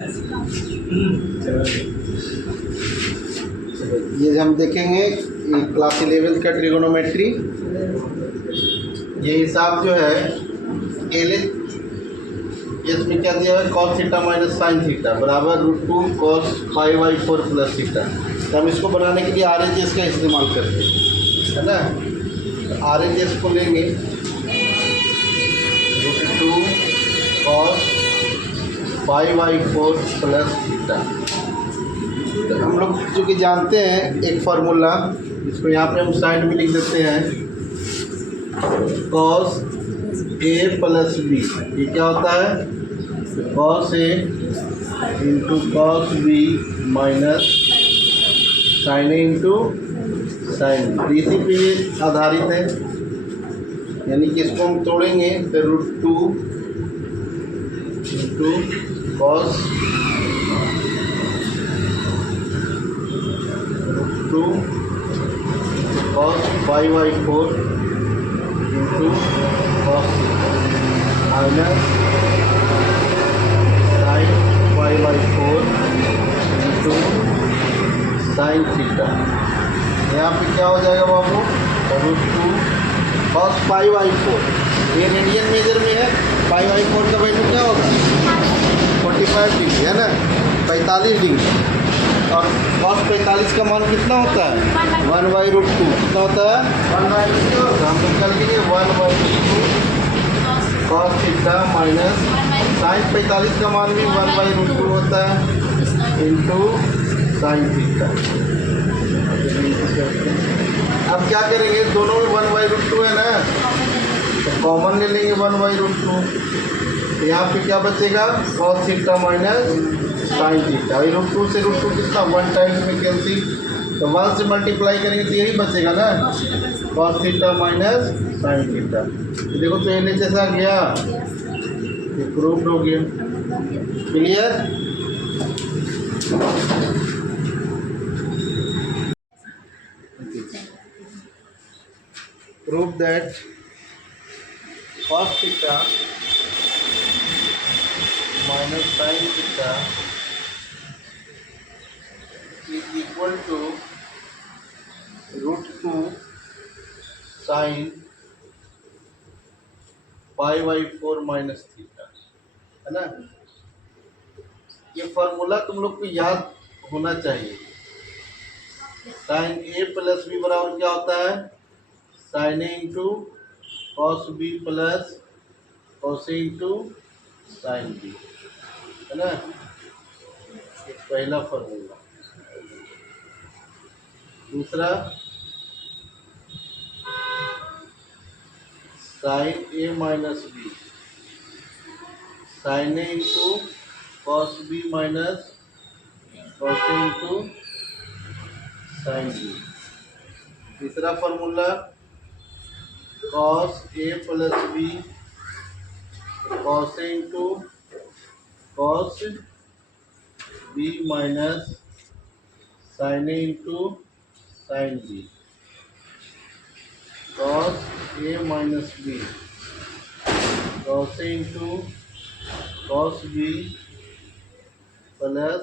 ये हम देखेंगे क्लास 11 का ट्रिगोनोमेट्री। ये हिसाब जो है एल इसमें क्या दिया है, cos theta minus sine theta बराबर √2 cos 5/4 प्लस थीटा। तो हम इसको बनाने के लिए RHS का इस्तेमाल करते हैं, है ना। तो RHS को लेंगे √2 cos 5/4 प्लस थीटा। तो हम लोग चूँकि जानते हैं एक फार्मूला, इसको यहाँ पे हम साइड में लिख देते हैं, cos A प्लस B। ये क्या होता है, cos A into cos B minus sine A into sine B। इसी पे ये आधारित है, यानी कि इसको हम तोड़ेंगे तो √2 into cos 2 cos 5/4 into cos minus sine 5/4 into sine theta. यहाँ पे क्या हो जाएगा बाबू, √2 cos 5/4। ये रेडियन मेजर में है, 5/4 का वैल्यू क्या होगा, 45 डिग्री, है ना, 45 डिग्री। और cos 45 का मान कितना होता है, 1/√2। कितना होता है, 1/√2। हम लोग कर लेंगे 1/√2 cos थीटा माइनस साइन 45 का मान भी 1/√2 होता है इंटू साइन थीटा। अब क्या करेंगे, दोनों में 1/√2 है ना, तो कॉमन ले लेंगे 1/√2। यहाँ पे क्या बचेगा, cos theta minus sign theta. √2 से √2 कितना, 1 टाइम्स में कैंसिल, तो 1 से मल्टीप्लाई करेंगे तो यही बचेगा ना, cos theta minus sine theta. देखो तो एल जैसा गया, ये प्रूव्ड हो गया। Clear. Prove that cos theta minus sine theta is equal to √2 sin 5/4 minus theta, है ना। ये फार्मूला तुम लोग को याद होना चाहिए। साइन A प्लस B बराबर क्या होता है, sine A into cos B plus cos A into sine B, है ना। ये पहला फार्मूला। दूसरा, sine A minus B, sine A into cos B minus cos A into sine B। तीसरा formula, cos A plus B cos A into cos B minus sine A into sine B। Cos A minus B cos A into cos B plus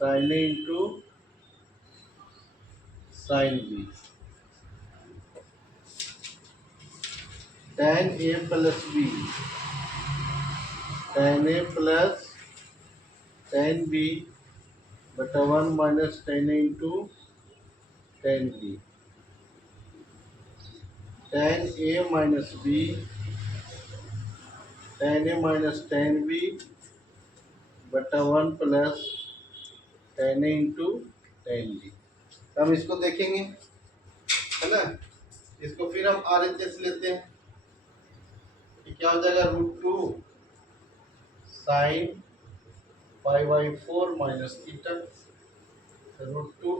sine A into sine B। tan A plus B, tan A plus tan B बटा 1 minus tan A into tan B। tan A minus B, tan A minus tan B बटा 1 plus tan A into tan B। हम इसको देखेंगे, है ना। इसको फिर हम RHS लेते हैं, ये क्या हो जाएगा, √2 साइन 5/4 माइनस थीटा। √2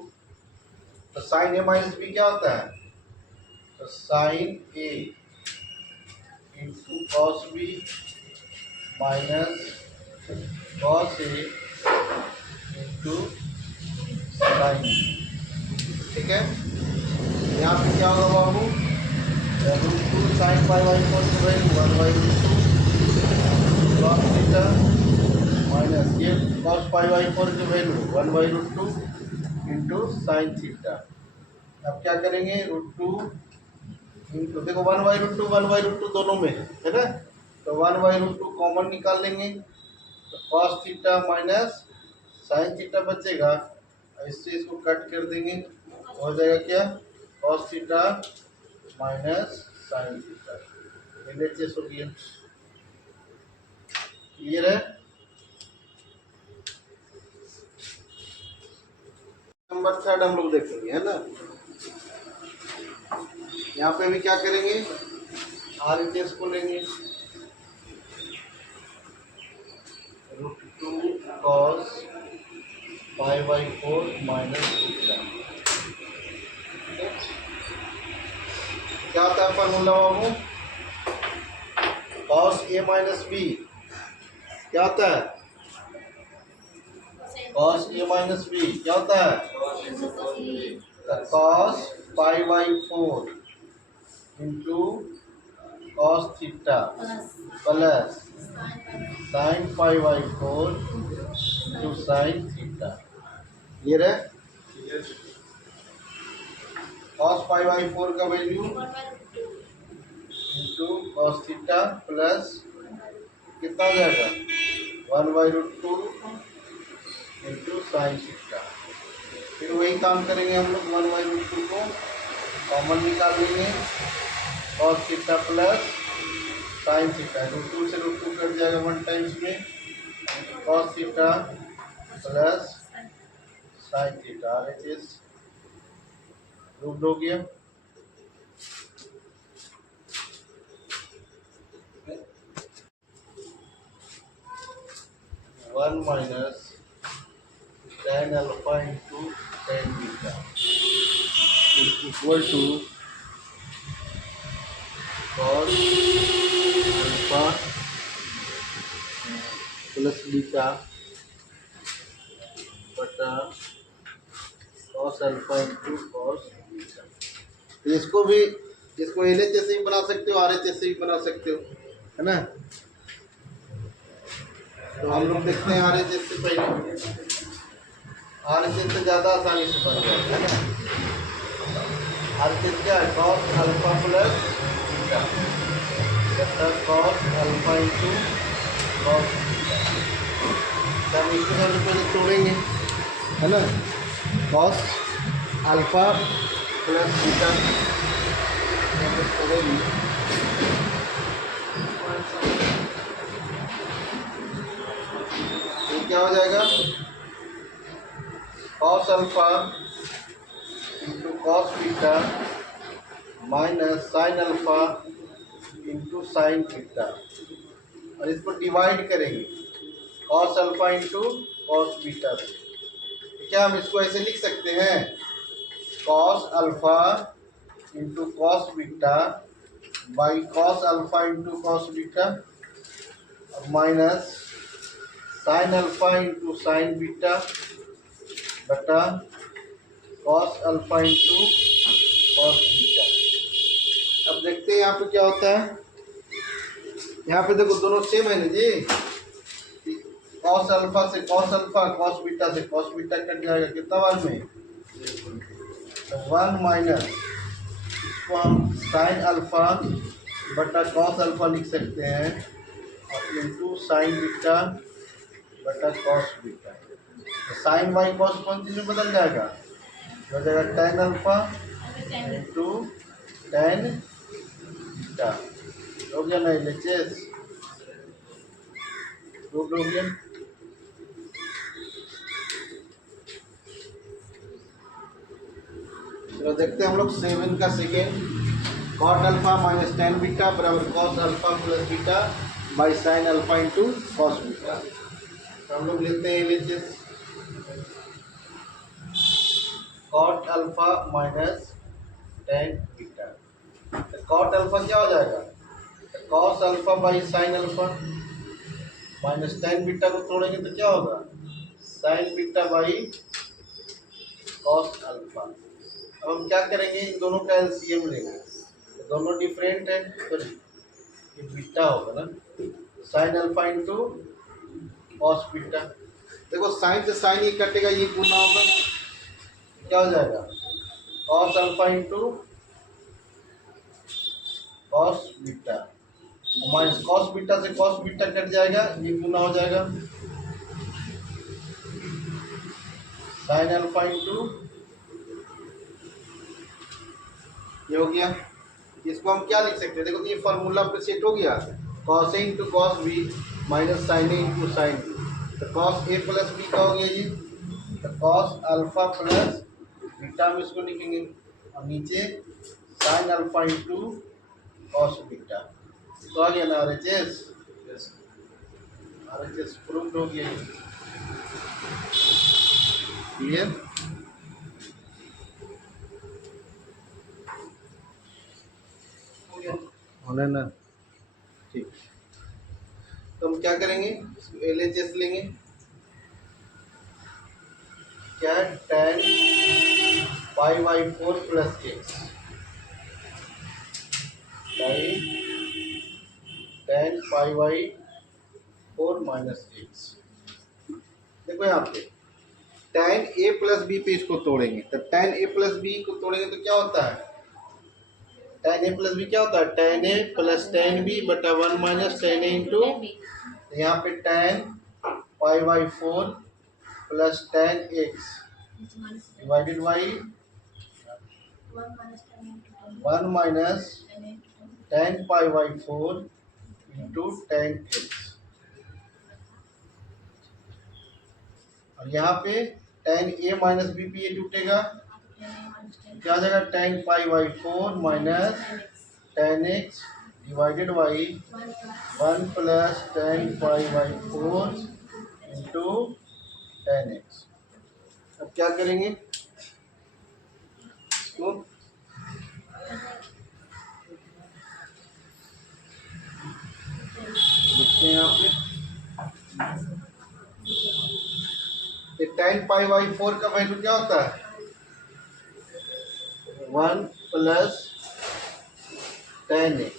तो साइन A माइनस B क्या होता है, तो sine A into cos B minus cos A into sine B। ठीक है। यहाँ पे क्या होगा बाबू, √2 साइन 5/4 1/√2 cos थीटा माइनस ये कॉस पाई बाई 4 की वैल्यू 1/√2 इंटू साइन थीटा। अब क्या करेंगे √2 इंटू देखो 1/√2 दोनों में है ना, तो 1/√2 कॉमन निकाल लेंगे तो cos theta minus sine theta बचेगा, इससे इसको कट कर देंगे, हो जाएगा क्या cos theta minus sine theta. LHS हो गया। क्लियर है। नंबर 3 हम लोग देखेंगे है ना। यहाँ पे भी क्या करेंगे आरएचएस को लेंगे √2 cos π/4 माइनस थीटा। क्या होता है फॉर्मूला बाबू, cos a माइनस बी क्या होता है, cos a माइनस बी क्या होता है, cos π/4 into cos theta plus sine π/4 into sine theta. ये रहे cos π/4 का value into cos theta plus कितना हो जाएगा 1/√2 इंटू साइन थीटा। फिर वही काम करेंगे हम लोग 1/√2 को कॉमन निकाल लेंगे, cos theta plus sine theta, √2 से √2 कट जाएगा 1 टाइम्स में, cos theta plus sine theta RHS root हो गया। One minus tan alpha into tan beta is equal to cos alpha plus beta बटा cos alpha into cos beta. इसको भी इसको LHS से भी बना सकते हो, आरएचएस से भी बना सकते हो है ना। तो हम लोग देखते हैं आरएचएस से पहले, आरएचएस से ज़्यादा आसानी से बन जाएगा है ना। आरएचएस क्या है cos अल्फा प्लस बीटा बटा cos alpha into cos beta. हम इसको सबसे पहले तोड़ेंगे है ना, cos अल्फा प्लस बीटा तोड़ेंगे तो क्या हो जाएगा cos alpha into cos beta minus sine alpha into sine theta, और इसको डिवाइड करेंगे cos alpha into cos beta से। तो क्या हम इसको ऐसे लिख सकते हैं cos alpha into cos beta by cos alpha into cos beta और minus sine alpha into sine beta बटा cos alpha into cos beta. अब देखते हैं यहाँ पे क्या होता है, यहाँ पे देखो दोनों सेम है ना जी, cos अल्फा से cos अल्फा cos बीटा से cos बीटा कट जाएगा कितना बार में, तो 1 माइनस इसको हम साइन अल्फा बटा cos अल्फा लिख सकते हैं और इंटू साइन बीटा बटा cos बीटा। तो साइन बाई cos कौन चीज में बदल जाएगा, हो जाएगा tan alpha into tan beta. हो गया ना एलएचएस रूट हो गया। तो देखते हैं हम लोग 7 का second, cot alpha minus tan beta बराबर cos alpha plus beta by sine alpha into cos beta. तो हम लोग लेते हैं LHS cot alpha minus tan beta. तो cot अल्फा क्या हो जाएगा, cos alpha by sine alpha minus tan beta को तोड़ेंगे तो क्या होगा sign beta by cos alpha. अब हम क्या करेंगे इन दोनों का एलसीएम लेंगे, तो दोनों डिफरेंट है तो ये बीटा होगा ना, sign alpha into cos beta. देखो साइन से साइन ये कटेगा, ये गुना होगा, क्या हो जाएगा cos alpha into cos beta, minus cos beta से कॉस बीटा कट जाएगा, ये गुना हो जाएगा साइन अल्फा इंटू, ये हो गया। इसको हम क्या लिख सकते हैं, देखो तो ये फॉर्मूला पे सेट हो गया, cos A into cos B minus sine A into sine B. तो कॉस ए प्लस बी का हो गया जी, तो कॉस अल्फा प्लस बीटा में इसको लिखेंगे, और नीचे sign alpha into cos beta. तो आ गया ना RHS, RHS प्रूव्ड हो गया। क्लियर, होना ना, ठीक। तो हम क्या करेंगे, LHS लेंगे, क्या tan pi by 4 plus x by tan pi by 4 minus x. देखो यहाँ पे tan a प्लस बी पे इसको तोड़ेंगे, तो tan a प्लस बी को तोड़ेंगे तो क्या होता है, tan a प्लस बी क्या होता है, tan a plus tan b बटा 1 माइनस tan a इंटू, यहाँ पे tan pi by 4 plus tan x divided by 1 minus tan pi by 4 into tan x, और यहाँ पे tan a माइनस बी पे ये टूटेगा, क्या आ जाएगा tan pi by 4 minus tan x divided by 1 plus tan pi by 4 into tan x। अब क्या करेंगे इसको, लिखते हैं यहाँ पे tan पाई बाई 4 का वैल्यू क्या होता है 1 प्लस tan x,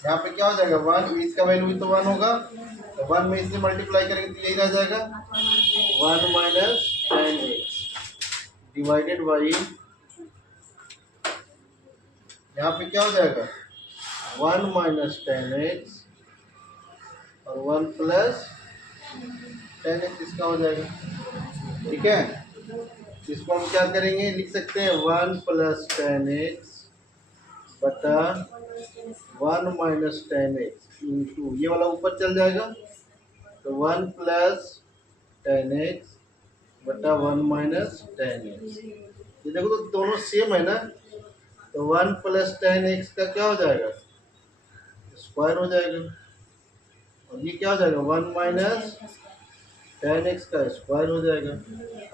यहाँ पे क्या हो जाएगा 1, इसका वैल्यू भी तो 1 होगा, तो 1 में इससे मल्टीप्लाई करेंगे तो यही रह जाएगा 1 minus tan x divided by, यहाँ पे क्या हो जाएगा 1 माइनस tan x और 1 प्लस tan x इसका हो जाएगा, ठीक है। इसको हम क्या करेंगे, लिख सकते हैं 1 प्लस tan x बटा 1 माइनस tan x इंटू, ये वाला ऊपर चल जाएगा, तो 1 प्लस tan x बटा 1 माइनस tan x। ये देखो तो दोनों सेम है ना, तो 1 प्लस tan x का क्या हो जाएगा स्क्वायर हो जाएगा, और ये क्या हो जाएगा 1 माइनस tan x का स्क्वायर हो जाएगा।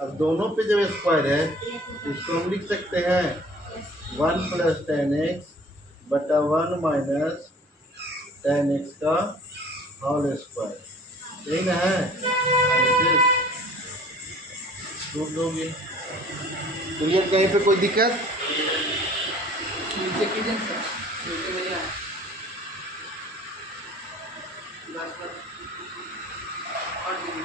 अब दोनों पे जब स्क्वायर है तो इसको हम लिख सकते हैं 1 प्लस tan x बटा 1 माइनस tan x का होल स्क्वायर, यही ना है, क्लियर। कहीं पे कोई दिक्कत, नीचे कीजिए सर, नीचे भैया बस और दिन